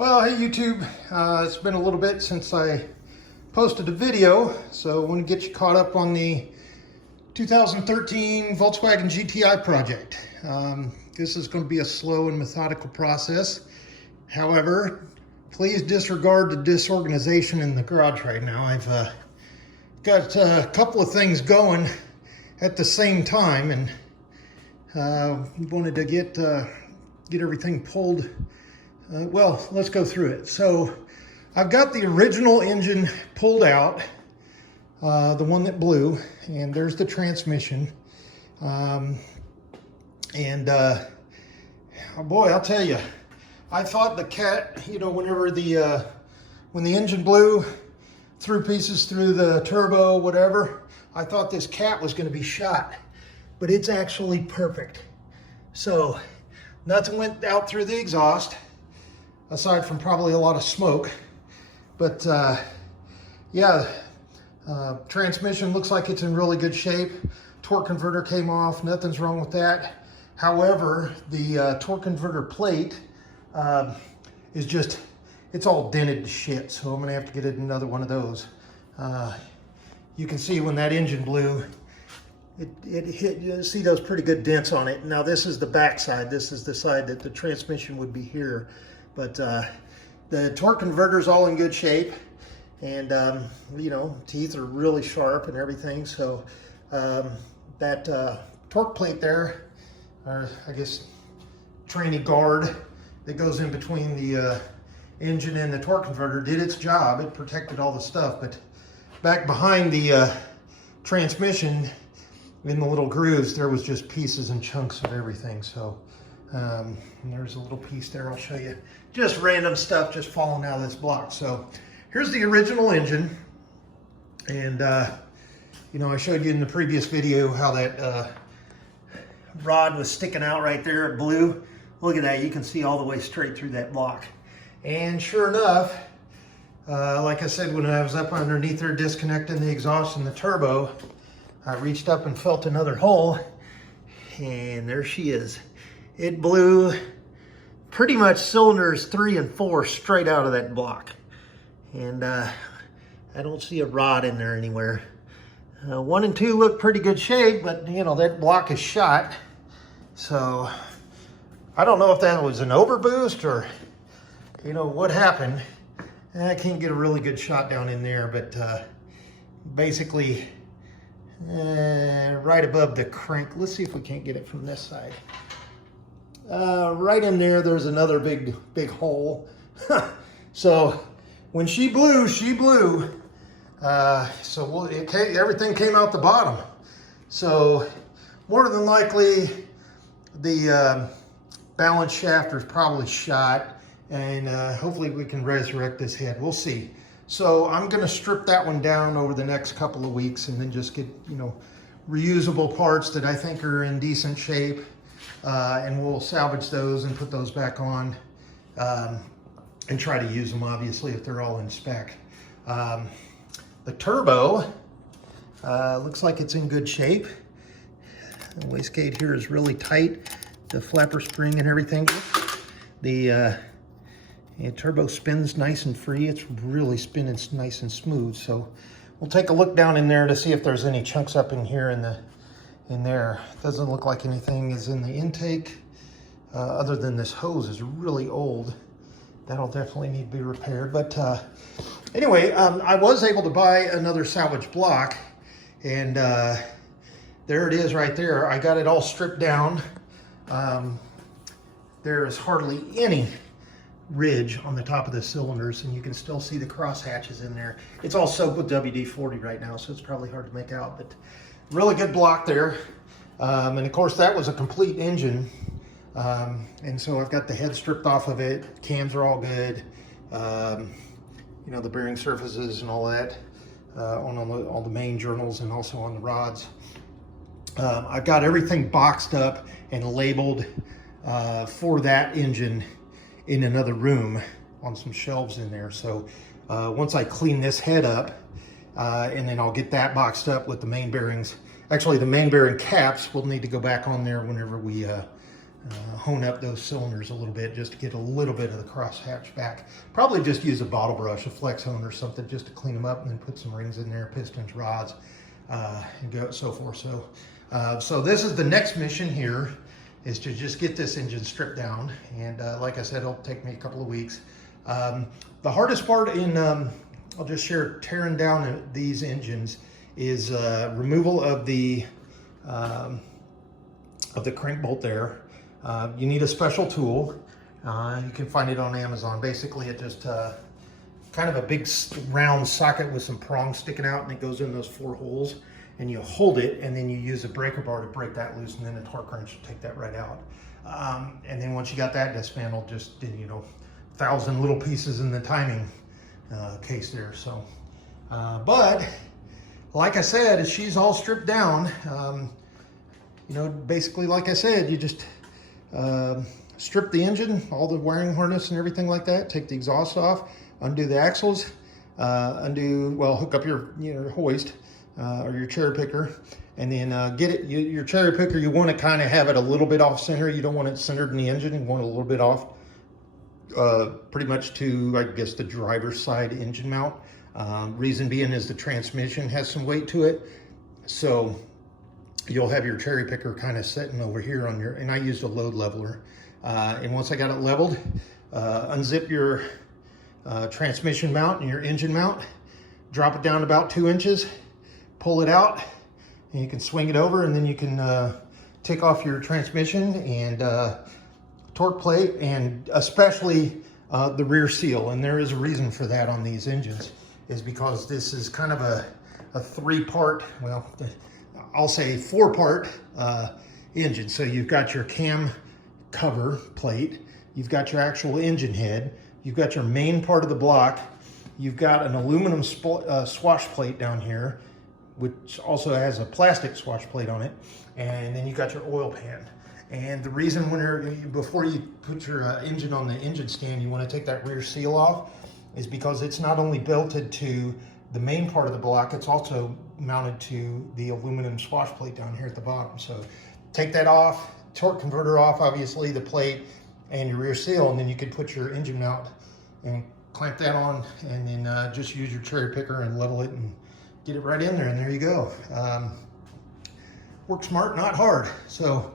Well, hey YouTube, it's been a little bit since I posted a video, so I want to get you caught up on the 2013 Volkswagen GTI project. This is going to be a slow and methodical process. However, please disregard the disorganization in the garage right now. I've got a couple of things going at the same time, and wanted to get everything pulled. Well, let's go through it. So I've got the original engine pulled out, the one that blew, and there's the transmission. Oh boy, I'll tell you, I thought the cat, whenever when the engine blew, threw pieces through the turbo, whatever, I thought this cat was going to be shot, but it's actually perfect. So nothing went out through the exhaust, aside from probably a lot of smoke. But transmission looks like it's in really good shape. Torque converter came off, nothing's wrong with that. However, the torque converter plate it's all dented to shit, so I'm gonna have to get another one of those. You can see when that engine blew, it hit, you see those pretty good dents on it. Now this is the back side, this is the side that the transmission would be here. But the torque converter is all in good shape, and teeth are really sharp and everything. So that torque plate there, or I guess tranny guard that goes in between the engine and the torque converter, did its job. It protected all the stuff. But back behind the transmission, in the little grooves, there was just pieces and chunks of everything. So and there's a little piece there I'll show you. Just random stuff just falling out of this block. So here's the original engine. And I showed you in the previous video how that rod was sticking out right there. It blew. Look at that, you can see all the way straight through that block. And sure enough, like I said, when I was up underneath there disconnecting the exhaust and the turbo, I reached up and felt another hole, and there she is. It blew pretty much cylinders 3 and 4 straight out of that block. And I don't see a rod in there anywhere. 1 and 2 look pretty good shape, but that block is shot. So I don't know if that was an overboost or what happened. I can't get a really good shot down in there, but basically right above the crank. Let's see if we can't get it from this side. Right in there, there's another big hole. So when she blew, so everything came out the bottom. So more than likely, the balance shaft was probably shot, and hopefully we can resurrect this head. We'll see. So I'm going to strip that one down over the next couple of weeks, and then just get reusable parts that I think are in decent shape. And we'll salvage those and put those back on, and try to use them, obviously, if they're all in spec. The turbo looks like it's in good shape. The wastegate here is really tight. The flapper spring and everything. The turbo spins nice and free. It's really spinning nice and smooth. So we'll take a look down in there to see if there's any chunks up in here in there. Doesn't look like anything is in the intake, other than this hose is really old. That'll definitely need to be repaired. But anyway, I was able to buy another salvage block, and there it is right there. I got it all stripped down. There is hardly any ridge on the top of the cylinders, and you can still see the cross hatches in there. It's all soaked with WD-40 right now, so it's probably hard to make out, but really good block there. And of course that was a complete engine. And so I've got the head stripped off of it. Cams are all good. The bearing surfaces and all that on all the main journals, and also on the rods. I've got everything boxed up and labeled for that engine in another room on some shelves in there. So once I clean this head up, and then I'll get that boxed up with the main bearings. Actually, the main bearing caps will need to go back on there whenever we hone up those cylinders a little bit just to get a little bit of the crosshatch back. Probably just use a bottle brush, a flex hone or something, just to clean them up, and then put some rings in there, pistons, rods, and go so forth. So this is the next mission here, is to just get this engine stripped down. And like I said, it'll take me a couple of weeks. The hardest part in, I'll just share, tearing down these engines is removal of the crank bolt there. You need a special tool. You can find it on Amazon. Basically, it just kind of a big round socket with some prongs sticking out, and it goes in those 4 holes. And you hold it, and then you use a breaker bar to break that loose, and then a torque wrench to take that right out. And then once you got that dismantled, just, you know, 1,000 little pieces in the timing case there. So, but like I said, she's all stripped down. You know, basically, like I said, you just strip the engine, all the wiring harness and everything like that, take the exhaust off, undo the axles, hook up your hoist or your cherry picker, and then get it, your cherry picker, you want to kind of have it a little bit off center. You don't want it centered in the engine. You want it a little bit off, pretty much to, I guess, the driver's side engine mount. Reason being is the transmission has some weight to it. So you'll have your cherry picker kind of sitting over here on your, and I used a load leveler. And once I got it leveled, unzip your transmission mount and your engine mount, drop it down about 2 inches, pull it out, and you can swing it over, and then you can take off your transmission and torque plate, and especially the rear seal. And there is a reason for that on these engines, is because this is kind of a 3-part, well, I'll say 4-part engine. So you've got your cam cover plate, you've got your actual engine head, you've got your main part of the block, you've got an aluminum swash plate down here, which also has a plastic swash plate on it, and then you got your oil pan. And the reason before you put your engine on the engine stand, you want to take that rear seal off, is because it's not only belted to the main part of the block, it's also mounted to the aluminum swash plate down here at the bottom. So take that off, torque converter off, obviously, the plate and your rear seal, and then you can put your engine mount and clamp that on, and then just use your cherry picker and level it and get it right in there, and there you go. Work smart, not hard. So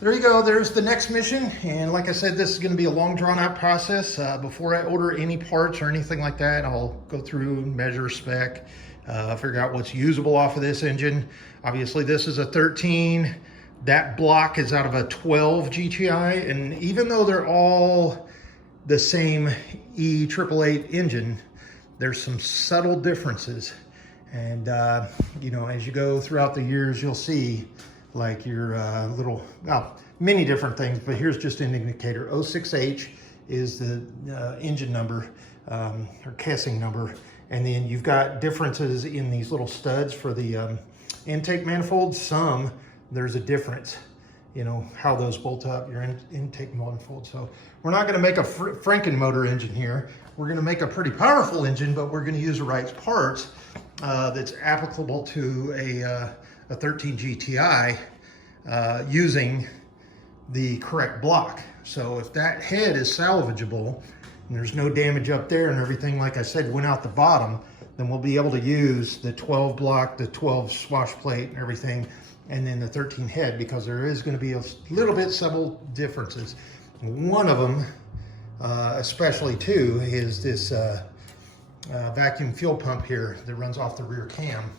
there you go, there's the next mission. And like I said, this is gonna be a long drawn out process. Before I order any parts or anything like that, I'll go through, measure, spec, figure out what's usable off of this engine. Obviously this is a 13, that block is out of a 12 GTI. And even though they're all the same E888 engine, there's some subtle differences. And you know, as you go throughout the years, you'll see like your little, well, many different things, but here's just an indicator. 06H is the engine number, or casing number. And then you've got differences in these little studs for the intake manifolds. There's a difference, you know, how those bolt up, your intake manifold. So we're not gonna make a Franken motor engine here. We're gonna make a pretty powerful engine, but we're gonna use the right parts that's applicable to a 13 GTI using the correct block. So if that head is salvageable and there's no damage up there and everything, like I said, went out the bottom, then we'll be able to use the 12 block, the 12 swash plate and everything, and then the 13 head, because there is going to be a little bit subtle differences. One of them, especially too, is this vacuum fuel pump here that runs off the rear cam,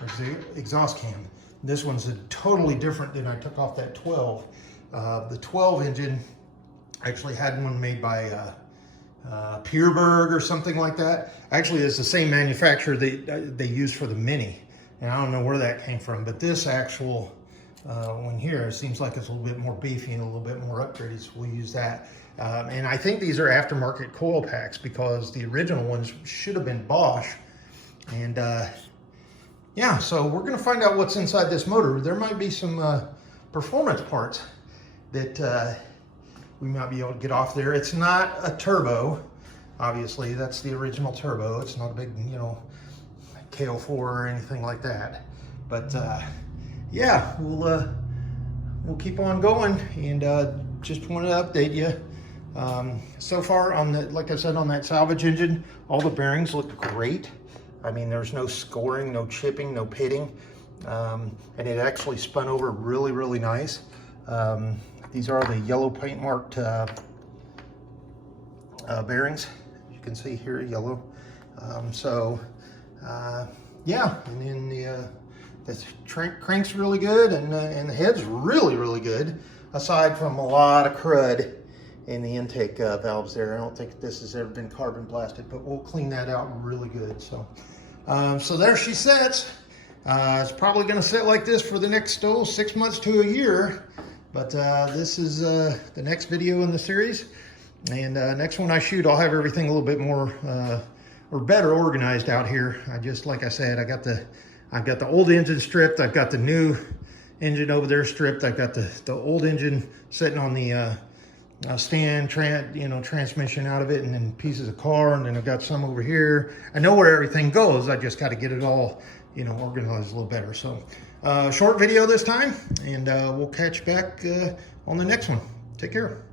or the exhaust cam. This one's totally different than I took off that 12. The 12 engine, actually had one made by Pierberg or something like that. Actually, it's the same manufacturer they use for the Mini. And I don't know where that came from, but this actual one here seems like it's a little bit more beefy and a little bit more upgraded, so we'll use that. And I think these are aftermarket coil packs, because the original ones should have been Bosch. And yeah, so we're gonna find out what's inside this motor. There might be some performance parts that we might be able to get off there. It's not a turbo, obviously. That's the original turbo. It's not a big, you know, KO4 or anything like that. But yeah, we'll we'll keep on going, and just wanted to update you. So far on the, like I said, on that salvage engine, all the bearings look great. I mean, there's no scoring, no chipping, no pitting, and it actually spun over really, really nice. These are the yellow paint marked bearings. You can see here, yellow. Yeah, and then the crank's really good, and the head's really, really good, aside from a lot of crud in the intake valves there. I don't think this has ever been carbon blasted, but we'll clean that out really good. So there she sits. It's probably going to sit like this for the next 6 months to a year, but this is the next video in the series, and next one I shoot, I'll have everything a little bit more or better organized out here. Like I said, I've got the old engine stripped. I've got the new engine over there stripped. I've got the old engine sitting on the stand, transmission out of it, and then pieces of car, and then I've got some over here. I know where everything goes. I just got to get it all, organized a little better. So short video this time, and we'll catch back on the next one. Take care.